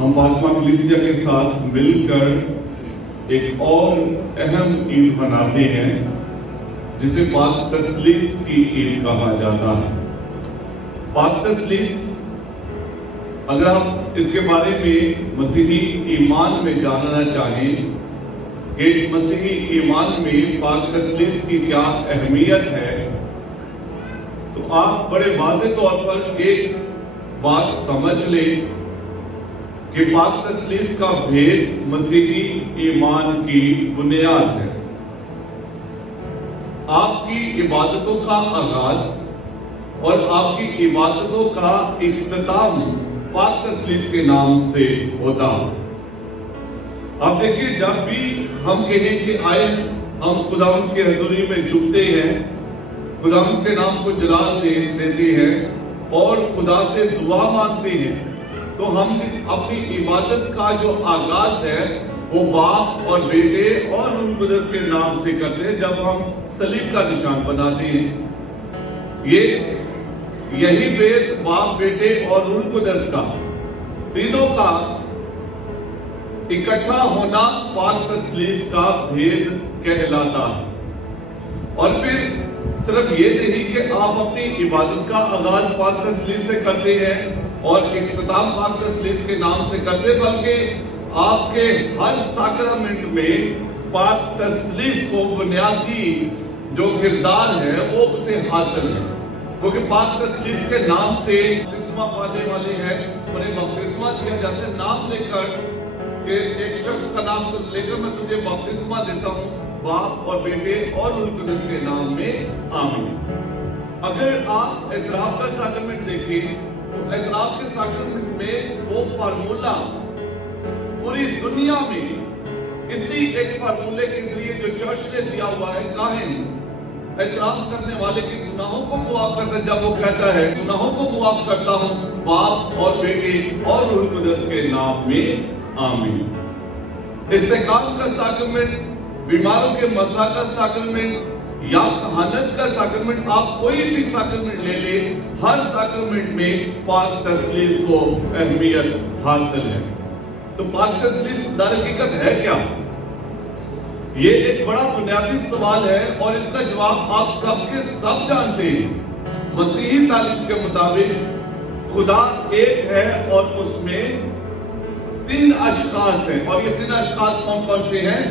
ہم فاطمہ کلیسیا کے ساتھ مل کر ایک اور اہم عید مناتے ہیں جسے پاک تثلیث کی عید کہا جاتا ہے۔ پاک تثلیث، اگر آپ اس کے بارے میں مسیحی ایمان میں جاننا چاہیں کہ مسیحی ایمان میں پاک تثلیث کی کیا اہمیت ہے، تو آپ بڑے واضح طور پر ایک بات سمجھ لیں کہ پاک تثلیث کا بھید مسیحی ایمان کی بنیاد ہے۔ آپ کی عبادتوں کا آغاز اور آپ کی عبادتوں کا اختتام پاک تثلیث کے نام سے ہوتا۔ آپ دیکھیے، جب بھی ہم کہیں کہ آئے ہم خداوند کی حضوری میں جھکتے ہیں، خداوند کے نام کو جلال دیتے ہیں اور خدا سے دعا مانگتے ہیں، تو ہم اپنی عبادت کا جو آغاز ہے وہ باپ اور بیٹے اور روح القدس کے نام سے کرتے ہیں۔ جب ہم صلیب کا نشان بناتے ہیں، یہی بھید باپ، بیٹے اور روح القدس کا، تینوں کا اکٹھا ہونا پاک تثلیث کا بھید کہلاتا ہے۔ اور پھر صرف یہ نہیں کہ آپ اپنی عبادت کا آغاز پاک تثلیث سے کرتے ہیں اور اختتام پاک تثلیث کے نام سے کرتے، بلکہ آپ کے ہر ساکرامنٹ میں پاک تثلیث کو بنیادی جو کردار ہے وہ اسے حاصل ہے، کیونکہ پاک تثلیث کے نام سے بپتسمہ پانے والے ہیں، انہیں بپتسمہ دیا جاتا ہے نام لے کر، کہ ایک شخص کا نام لے کر میں تجھے بپتسمہ دیتا ہوں باپ اور بیٹے اور روح القدس کے نام میں، آمین۔ اگر آپ اعتراف کا ساکرمنٹ دیکھیں تو اعتراف کے ساکرمنٹ میں وہ فارمولہ پوری دنیا میں اسی ایک فارمولے کے ذریعے جو چرچ نے دیا ہوا ہے، کاہن اعتراف کرنے والے کے گناہوں کو معاف کرتا ہے جب وہ کہتا ہے گناہوں کو معاف کرتا ہوں باپ اور بیٹے اور روح القدس کے نام میں، آمین۔ استحقاق کا ساکرمنٹ، بیماروں کے مسح کا ساکرمنٹ یا کہانت کا ساکرمنٹ، آپ کوئی بھی ساکرمنٹ لے لیں، ہر ساکرمنٹ میں پاک تثلیث کو اہمیت حاصل ہے۔ تو پاک تثلیث در حقیقت ہے کیا؟ یہ ایک بڑا بنیادی سوال ہے اور اس کا جواب آپ سب کے سب جانتے ہیں۔ مسیحی تعلیم کے مطابق خدا ایک ہے اور اس میں تین اشخاص ہیں، اور یہ تین اشخاص کون کون سے ہیں؟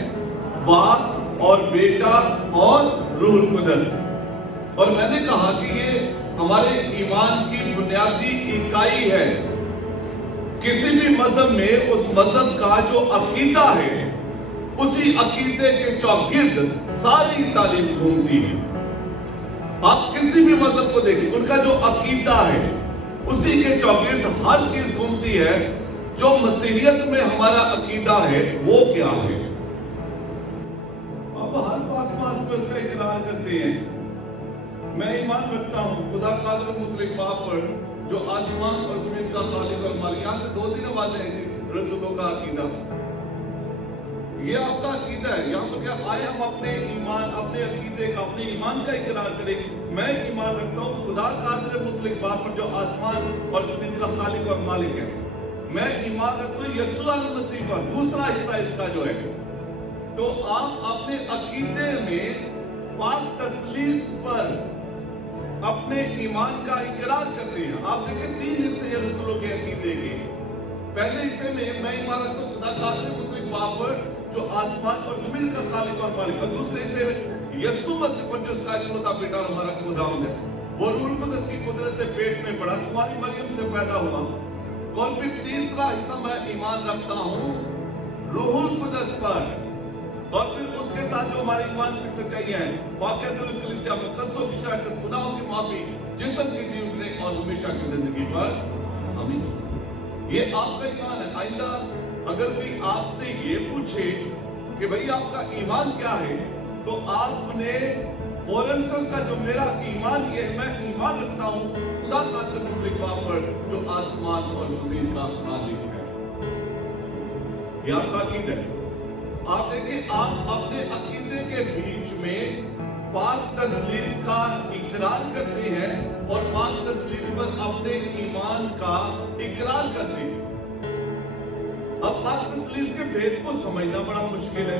باپ اور بیٹا اور روح القدس۔ اور میں نے کہا کہ یہ ہمارے ایمان کی بنیادی اکائی ہے۔ کسی بھی مذہب میں اس مذہب کا جو عقیدہ ہے، اسی عقیدے کے چوگرد ساری تعلیم گھومتی ہے۔ آپ کسی بھی مذہب کو دیکھیں، ان کا جو عقیدہ ہے اسی کے چوگرد ہر چیز گھومتی ہے۔ جو مسیحیت میں ہمارا عقیدہ ہے وہ کیا ہے؟ اب ہر پاک ماس کو اس کا اقرار کرتے ہیں، میں ایمان رکھتا ہوں خدا قادر مطلق باپ پر جو آسمان اور زمین کا خالق اور مالک۔ یہاں سے دو تین آوازیں ہیں رسولوں کا عقیدہ، یہ آپ کا عقیدہ ہے۔ یہاں پر کیا آئے ہم اپنے ایمان، اپنے عقیدے کا، اپنے ایمان کا اقرار کریں۔ میں ایمان رکھتا ہوں خدا قادر مطلق باپ پر جو آسمان اور زمین کا خالق اور مالک ہے۔ میں ایمان رکھتا ہوں یسوع المسیح پر، دوسرا حصہ اس کا جو ہے۔ تو آپ اپنے عقیدے میں پاک تثلیث پر اپنے ایمان کا اقرار کرتے ہیں۔ آپ دیکھیں تین حصے ہیں رسولوں کے عقیدے کے۔ پہلے حصے میں ایمان رکھتا ہوں خدا قادر مطلق باپ پر جو آسمان اور زمین کا خالق اور مالک، اور دوسرے حصے میں یسوع مسیح پر جو اس کا اکلوتا بیٹا اور ہمارا خداوند ہے، وہ روح القدس کی قدرت سے پیٹ میں پڑا، کماری مریم سے پیدا ہوا۔ اور پھر تیسرا حصہ میں ایمان رکھتا ہوں روح القدس پر، اور پھر اس کے ساتھ جو ہمارے ایمان کی سچائیاں ہیں، واقعات الکلیسیا، مقدسوں کی شراکت، گناہوں کی معافی، جسم کی جی اٹھنے اور ہمیشہ کی زندگی پر، آمین۔ یہ آپ کا ایمان ہے۔ آئندہ اگر کوئی آپ سے یہ پوچھے کہ بھئی آپ کا ایمان کیا ہے، تو آپ نے فوراً سے اس کا جو میرا ایمان یہ ہے، میں ایمان رکھتا ہوں خدا قادر مطلق باپ پر جو آسمان اور زمین کا خالق ہے۔ یہ آپ کا عقیدہ ہے۔ آپ دیکھیں، آپ اپنے عقیدے کے بیچ میں پاک تثلیث کا اقرار کرتے ہیں اور پاک تثلیث پر اپنے ایمان کا اقرار کرتے ہیں۔ اب پاک تسلیس کے بھید کو سمجھنا بڑا مشکل ہے.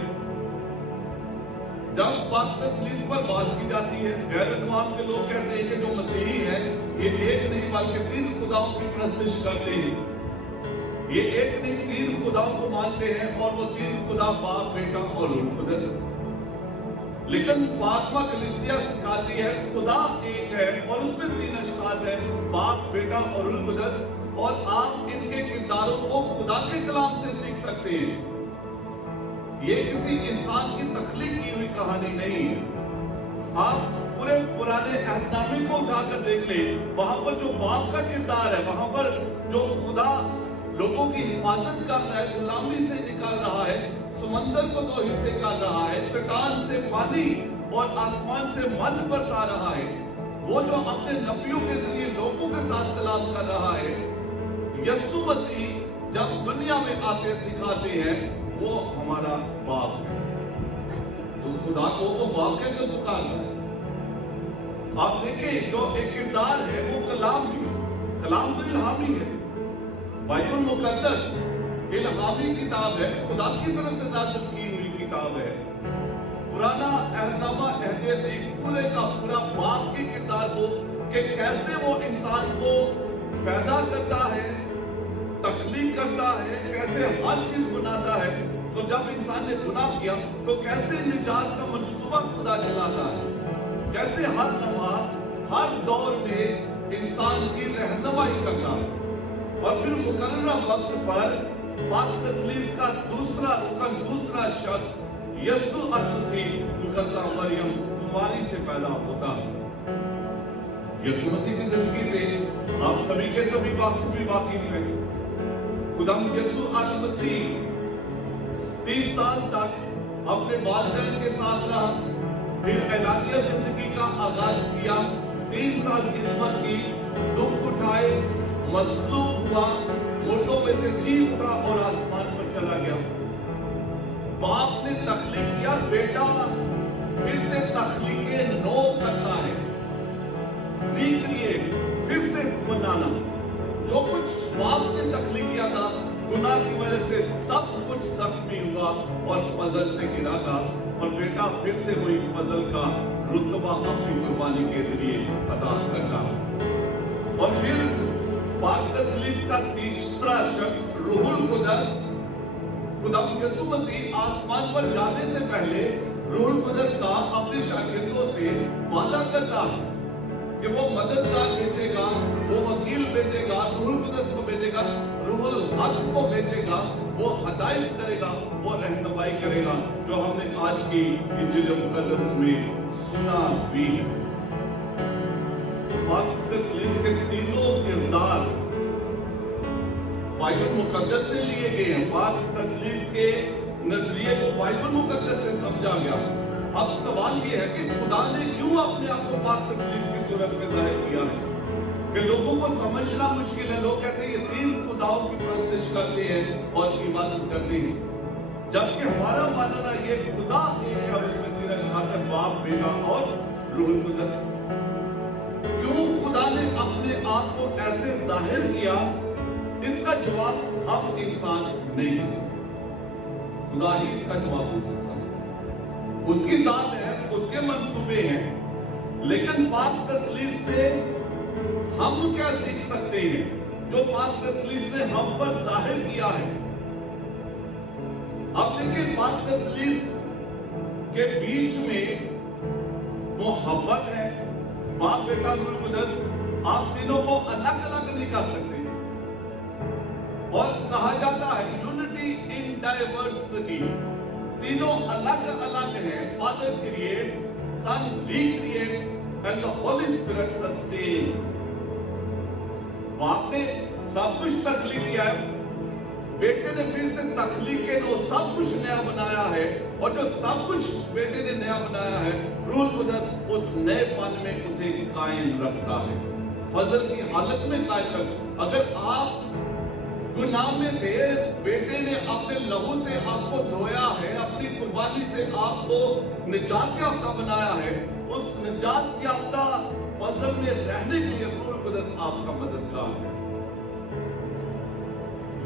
جب پاک تسلیس پر بات کی جاتی ہے، غیر اقوام کے لوگ کہتے ہیں کہ جو مسیحی ہیں یہ ایک نہیں بلکہ 3 خداؤں کی پرستش کرتے ہیں. یہ ایک نہیں 3 خداؤں کو مانتے ہیں، اور وہ 3 خدا باپ، بیٹا اور روح القدس. لیکن پاکوا کلیسیا سکھاتی ہے خدا ایک ہے اور اس میں 3 اشخاص ہیں، باپ، بیٹا اور روح القدس. اور آپ ان کے کرداروں کو خدا کے کلام سے سیکھ سکتے ہیں. یہ کسی انسان کی تخلیق کی ہوئی کہانی نہیں ہے. آپ پورے پرانے عہد نامے کو اٹھا کر دیکھ لیں، وہاں پر جو باپ کا کردار ہے، وہاں پر جو خدا لوگوں کی حفاظت کر رہا ہے، غلامی سے نکال رہا ہے، سمندر کو 2 حصے کر رہا ہے، چٹان سے پانی اور آسمان سے من برسا رہا ہے، وہ جو اپنے نبیوں کے ذریعے لوگوں کے ساتھ کلام کر رہا ہے، یسوع مسیح جب دنیا میں آتے سکھاتے ہیں وہ ہمارا باپ ہے. اس خدا کو وہ باپ کہہ کر پکارتا ہے. آپ دیکھیں جو ایک کردار ہے وہ کلام بھی ہے. کلام تو الہامی ہے. بائبل مقدس الہامی کتاب ہے، خدا کی طرف سے نازل کی ہوئی کتاب ہے. پرانا عہد نامہ عہد عتیق پورے کا پورا باپ کے کردار کو کہ کیسے وہ انسان کو پیدا کرتا ہے، تخلیق کرتا ہے، کیسے ہر چیز بناتا ہے. تو جب انسان نے گناہ کیا تو کیسے نجات کا منصوبہ خدا چلاتا ہے، کیسے ہر لمحہ ہر دور میں انسان کی رہنمائی کرتا ہے. اور پھر مقررہ وقت پر پاک تسلیس کا دوسرا رکن، دوسرا شخص یسوع المسیح مقدسہ مریم کماری سے پیدا ہوتا ہے. یسوع مسیح کی زندگی سے آپ سبھی کے سبھی بخوبی واقف ہیں. خدا یسوع المسیح 30 سال تک اپنے والدین کے ساتھ رہا، پھر اعلانیہ زندگی کا آغاز کیا، 3 سال خدمت کی، دکھ اٹھائے، مصلوب ہوا، مردوں میں سے جی اٹھا اور آسمان پر چلا گیا. باپ نے تخلیق کیا، بیٹا پھر سے تخلیق نو کرتا ہے، ریکریٹ، پھر سے بنانا. جو کچھ باپ نے تخلیق کیا تھا گناہ کی وجہ سے سب کچھ زخمی ہوا اور فضل سے گرا تھا، اور بیٹا پھر سے وہی فضل کا رتبہ اپنی قربانی کے ذریعے عطا کرتا. اور پھر پاک تسلیس کا تیسرا شخص روح القدس. خدا یسوع مسیح آسمان پر جانے سے پہلے روح القدس کا اپنے شاگردوں سے وعدہ کرتا ہے کہ وہ مددگار بھیجے گا، وہ وکیل بھیجے گا، روح القدس کو بھیجے گا، روح الحق کو بھیجے گا، وہ ہدایت کرے گا، وہ رہنمائی کرے گا، جو ہم نے آج کی انجیل مقدس میں سنا بھی. تو پاک تسلیس کے تینوں کردار بائبل مقدس سے لیے گئے ہیں. پاک تسلیس کے نظریے کو بائبل مقدس سے سمجھا گیا. اب سوال یہ ہے کہ خدا نے کیوں اپنے آپ کو پاک تسلیس کی صورت میں ظاہر کیا ہے کہ لوگوں کو سمجھنا مشکل ہے. لوگ کہتے ہیں یہ 3 خداؤں کی پرستش کرتے ہیں اور عبادت کرتے ہیں، جبکہ ہمارا ماننا یہ خدا ایک ہے اور اس میں 3 اشخاص ہیں، باپ، بیٹا اور روح القدس. کیوں خدا نے اپنے آپ کو ایسے ظاہر کیا؟ اس کا جواب ہم انسان نہیں دے سکتے، خدا ہی اس کا جواب دے سکتا ہے. اس کی ذات ہے، اس کے منصوبے ہیں. لیکن پاک تسلیس سے ہم کیا سیکھ سکتے ہیں جو پاک تسلیس نے ہم پر ظاہر کیا ہے؟ اب دیکھیں، پاک تسلیس کے بیچ میں محبت ہے. باپ، بیٹا، روح القدس، آپ تینوں کو الگ الگ نہیں کر سکتے. اور کہا جاتا ہے یونٹی ان ڈائیورسٹی، تینوں الگ الگ ہیں. Father creates, son recreates and the holy spirit sustains. باپ نے سب کچھ تخلیق کیا ہے، بیٹے نے پھر سے تخلیق کے نو سب کچھ نیا بنایا ہے، اور جو سب کچھ بیٹے نے نیا بنایا ہے روح القدس اس نئے پن میں اسے قائم رکھتا ہے، فضل کی حالت میں قائم رکھتا. اگر آپ گناہ میں تھے، بیٹے نے اپنے لہو سے آپ کو دھویا ہے، اپنی قربانی سے آپ کو نجات یافتہ بنایا ہے. اس نجات یافتہ فضل میں رہنے کے لیے روح القدس آپ کا مددگار ہے.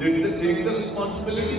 Did they take the responsibility?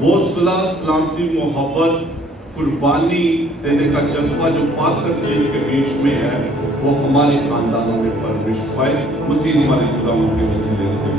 وہ صلح سلامتی محبت قربانی دینے کا جذبہ جو پاک تسلیس کے بیچ میں ہے وہ ہمارے خاندانوں میں پرورش پائے، مسیح ہمارے خداوند کے وسیلے سے